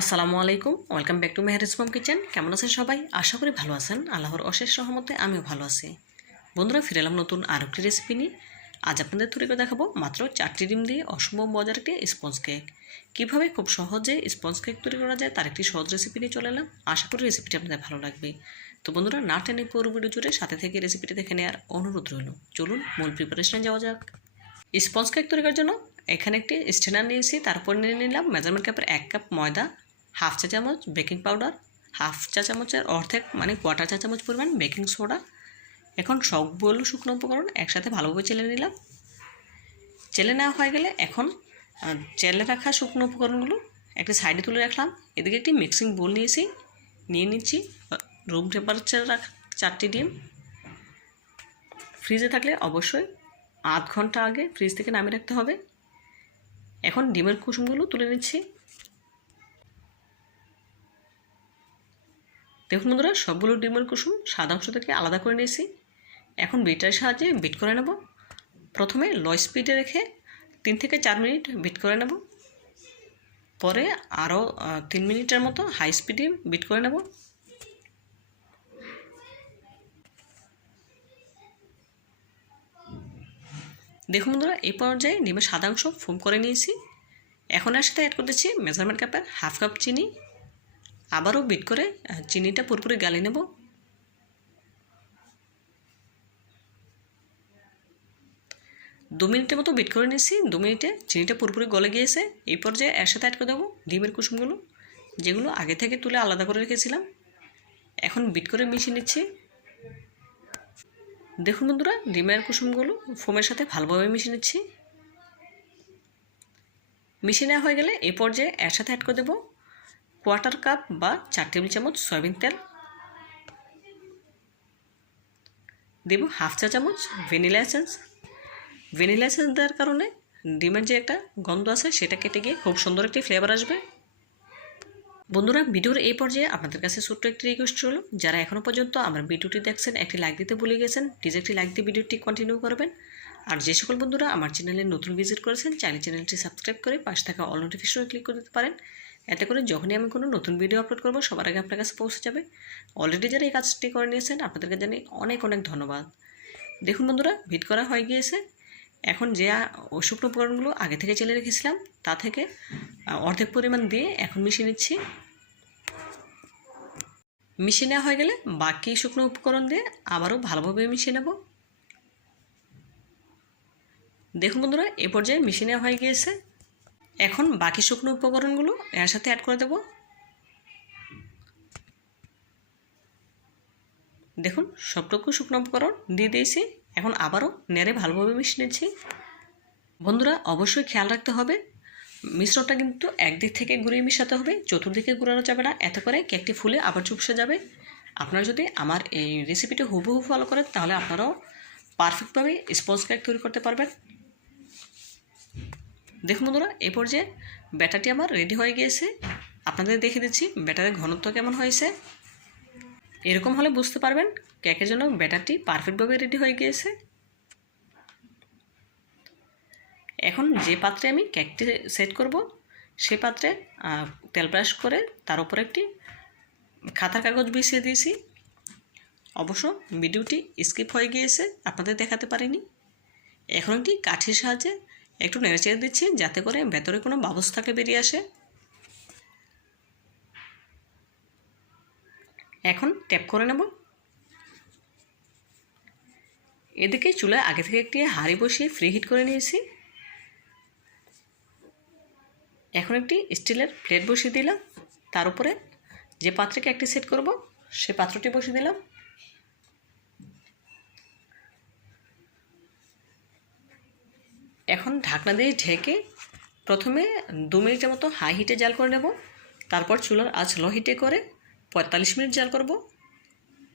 আসসালামু আলাইকুম, welcome back to Mehariz Mom Kitchen. কেমন আছেন সবাই? আশা করি ভালো আছেন। আল্লাহর অশেষ সহমতে আমিও ভালো আছি। বন্ধুরা, ফিরে এলাম নতুন আর একটি রেসিপি নিয়ে। আজ আপনাদের তৈরি করে দেখাবো মাত্র চারটি ডিম দিয়ে অসম্ভব মজার একটি স্পঞ্জ কেক কীভাবে খুব সহজে স্পঞ্জ কেক তৈরি করা যায় তার একটি সহজ রেসিপি নিয়ে চলে এলাম। আশা করি রেসিপিটি আপনাদের ভালো লাগবে। তো বন্ধুরা, না টেনে পুরো ভিডিও জুড়ে সাথে থেকে রেসিপিটি দেখে নেওয়ার অনুরোধ রইল। চলুন মূল প্রিপারেশনে যাওয়া যাক। স্পঞ্জ কেক তৈরি করার জন্য এখানে একটি স্টেনার নিয়েছি। তারপর নিয়ে নিলাম মেজারমেন্ট কাপের এক কাপ ময়দা। হাফ চা চামচ বেকিং পাউডার, হাফ চা চামচের অর্ধেক মানে কোয়াটার চা চামচ পরিমাণ বেকিং সোডা। এখন সবগুলো শুকনো উপকরণ একসাথে ভালোভাবে চেলে নিলাম। চেলে নেওয়া হয়ে গেলে এখন চেলে রাখা শুকনো উপকরণগুলো একটা সাইডে তুলে রাখলাম। এদিকে একটি মিক্সিং বোল নিয়েছি, নিয়ে নিচ্ছি রুম টেম্পারেচার রাখা, চারটি ডিম। ফ্রিজে থাকলে অবশ্যই আধ ঘণ্টা আগে ফ্রিজ থেকে নামিয়ে রাখতে হবে। এখন ডিমের কুসুমগুলো তুলে নিচ্ছি। দেখুন বন্ধুরা, সবগুলো ডিমের কুসুম সাদা অংশ থেকে আলাদা করে নিয়েছি। এখন বিটারের সাহায্যে বিট করে নেব। প্রথমে লো স্পিডে রেখে তিন থেকে চার মিনিট বিট করে নেব। পরে আরও তিন মিনিটের মতো হাই স্পিডে বিট করে নেব। দেখুন বন্ধুরা, এই পর্যায়ে ডিমের সাদা অংশ ফোম করে নিয়েছি। এখন সাথে অ্যাড করতেছি মেজারমেন্ট কাপের হাফ কাপ চিনি। আবারও বিট করে চিনিটা পুরোপুরি গালে নেব। দু মিনিটের মতো বিট করে নিয়েছি, দু মিনিটে চিনিটা পুরোপুরি গলে গিয়েছে। এই পর্যায়ে এর সাথে অ্যাড করে দেবো ডিমের কুসুমগুলো, যেগুলো আগে থেকে তুলে আলাদা করে রেখেছিলাম। এখন বিট করে মিশিয়ে নিচ্ছি। দেখুন বন্ধুরা, ডিমের কুসুমগুলো ফোমের সাথে ভালোভাবে মিশিয়ে নিচ্ছি। মিশিয়ে নেওয়া হয়ে গেলে এই পর্যায়ে এর সাথে অ্যাড করে দেবো কোয়ার্টার কাপ বা চার টেবিল চামচ সয়াবিন তেল। দেব হাফ চা চামচ ভ্যানিলা এসেন্স। ভ্যানিলা এসেন্স দেওয়ার কারণে ডিমের যে একটা গন্ধ আছে, সেটা কেটে গিয়ে খুব সুন্দর একটি ফ্লেভার আসবে। বন্ধুরা, ভিডিওর এই পর্যায়ে আপনাদের কাছে ছোট্ট একটি রিকোয়েস্ট ছিল যারা এখনও পর্যন্ত আমার ভিডিওটি দেখছেন, একটি লাইক দিতে ভুলে গেছেন প্লিজ একটি লাইক দিয়ে ভিডিওটি কন্টিনিউ করবেন। আর যে সকল বন্ধুরা আমার চ্যানেলে নতুন ভিজিট করেছেন চাইলে চ্যানেলটি সাবস্ক্রাইব করে পাশে থাকা অল নোটিফিকেশনে ক্লিক করে দিতে পারেন। এতে করে যখনই আমি কোনো নতুন ভিডিও আপলোড করব, সবার আগে আপনার কাছে পৌঁছে যাবে। অলরেডি যারা এই কাজটি করে নিয়েছেন, আপনাদেরকে জানি অনেক অনেক ধন্যবাদ। দেখুন বন্ধুরা ভিট করা হয়ে গিয়েছে। এখন যে শুকনো উপকরণগুলো আগে থেকে চেলে রেখেছিলাম, তা থেকে অর্ধেক পরিমাণ দিয়ে এখন মিশিয়ে নিচ্ছি। মিশিয়ে নেওয়া হয়ে গেলে বাকি শুকনো উপকরণ দিয়ে আবারও ভালোভাবে মিশিয়ে নেব। দেখুন বন্ধুরা, এ পর্যায়ে মিশিয়ে নেওয়া হয়ে গিয়েছে। এখন বাকি শুকনো উপকরণগুলো এর সাথে অ্যাড করে দেব। দেখুন, সবটুকু শুকনো উপকরণ দিয়ে দিয়েছি। এখন আবারও নেড়ে ভালোভাবে মিশিয়ে নিচ্ছি। বন্ধুরা, অবশ্যই খেয়াল রাখতে হবে, মিশ্রণটা কিন্তু একদিক থেকে ঘুরিয়ে মিশাতে হবে, চতুর্দিকে ঘুরানো যাবে না। এতে করে কেকটি ফুলে আবার চুপসে যাবে। আপনারা যদি আমার এই রেসিপিটি হুবহু ফলো করেন, তাহলে আপনারাও পারফেক্টভাবে স্পঞ্জ কেক তৈরি করতে পারবেন। দেখুন বন্ধুরা এই পর্যায়ে ব্যাটারটি আমার রেডি হয়ে গিয়েছে। আপনাদের দেখে দিচ্ছি ব্যাটারের ঘনত্ব কেমন হয়েছে। এরকম হলে বুঝতে পারবেন কেকের জন্য ব্যাটারটি পারফেক্টভাবে রেডি হয়ে গিয়েছে। এখন যে পাত্রে আমি কেকটি সেট করব সেই পাত্রে তেল ব্রাশ করে তার উপরে একটি খাতার কাগজ বিছিয়ে দিয়েছি। অবশ্য ভিডিওটি স্কিপ হয়ে গিয়েছে, আপনাদের দেখাতে পারিনি। এখন একটি কাঠির সাহায্যে একটু নেড়েচেড়ে দিচ্ছি যাতে করে ভেতরে কোনো বাবস থাকে বেরিয়ে আসে। এখন ট্যাপ করে নেব। এদিকে চুলায় আগে থেকে একটি হাঁড়ি বসিয়ে ফ্রি হিট করে নিয়েছি। এখন একটি স্টিলের প্লেট বসিয়ে দিলাম। তার উপরে যে পাত্রে একটি সেট করব, সে পাত্রটি বসিয়ে দিলাম। এখন ঢাকনা দিয়ে ঢেকে প্রথমে দু মিনিটের মতো হাই হিটে জাল করে নেব। তারপর চুলার আঁচ লো হিটে করে পঁয়তাল্লিশ মিনিট জাল করব।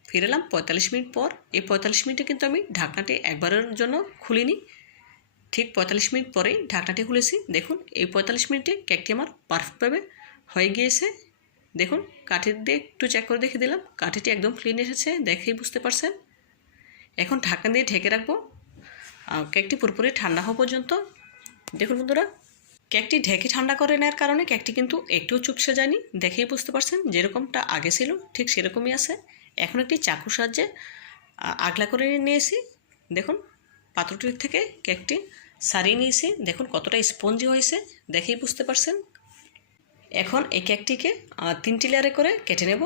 ফিরে এলাম পঁয়তাল্লিশ মিনিট পর। এই পঁয়তাল্লিশ মিনিটে কিন্তু আমি ঢাকনাটি একবারের জন্য খুলিনি। ঠিক পঁয়তাল্লিশ মিনিট পরেই ঢাকনাটি খুলেছি। দেখুন, এই পঁয়তাল্লিশ মিনিটে কেকটি আমার পারফেক্টভাবে হয়ে গিয়েছে। দেখুন, কাঠি দিয়ে একটু চেক করে দেখে দিলাম। কাঠিটি একদম ক্লিন এসেছে, দেখেই বুঝতে পারছেন। এখন ঢাকনা দিয়ে ঢেকে রাখব। কেকটি পুরোপুরি ঠান্ডা হওয়া পর্যন্ত। দেখুন বন্ধুরা, কেকটি ঢেকে ঠান্ডা করে নেওয়ার কারণে কেকটি কিন্তু একটুও চুপসে যায়নি। দেখেই বুঝতে পারছেন, যেরকমটা আগে ছিল, ঠিক সেরকমই আছে। এখন একটি চাকুর সাহায্যে আগলা করে নিয়েছি। দেখুন, পাত্রটির থেকে কেকটি সারিয়ে নিয়েছি। দেখুন কতটা স্পঞ্জি হয়েছে, দেখেই বুঝতে পারছেন। এখন এই কেকটিকে তিনটি লেয়ারে করে কেটে নেব।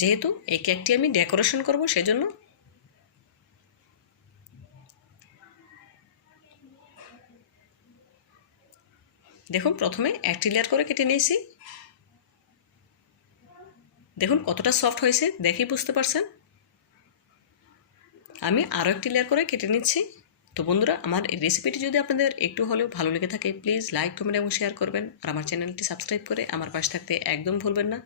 যেহেতু এই কেকটি আমি ডেকোরেশন করব সেজন্য দেখুন, প্রথমে একটি লেয়ার করে কেটে নিয়েছি। দেখুন, কতটা সফট হয়েছে, দেখেই বুঝতে পারছেন? আমি আরও একটি লেয়ার করে কেটে নিচ্ছি। তো বন্ধুরা, আমার এই রেসিপিটি যদি আপনাদের একটু হলেও ভালো লেগে থাকে প্লিজ লাইক কমেন্ট এবং শেয়ার করবেন। আর আমার চ্যানেলটি সাবস্ক্রাইব করে আমার পাশে থাকতে একদম ভুলবেন না।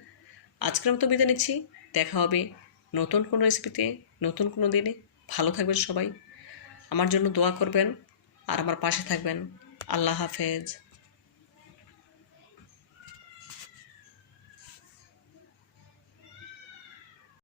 আজকের মতো বিদায় নিচ্ছি। দেখা হবে নতুন কোনো রেসিপিতে নতুন কোনো দিনে। ভালো থাকবেন সবাই। আমার জন্য দোয়া করবেন। আর আমার পাশে থাকবেন। আল্লাহ হাফেজ।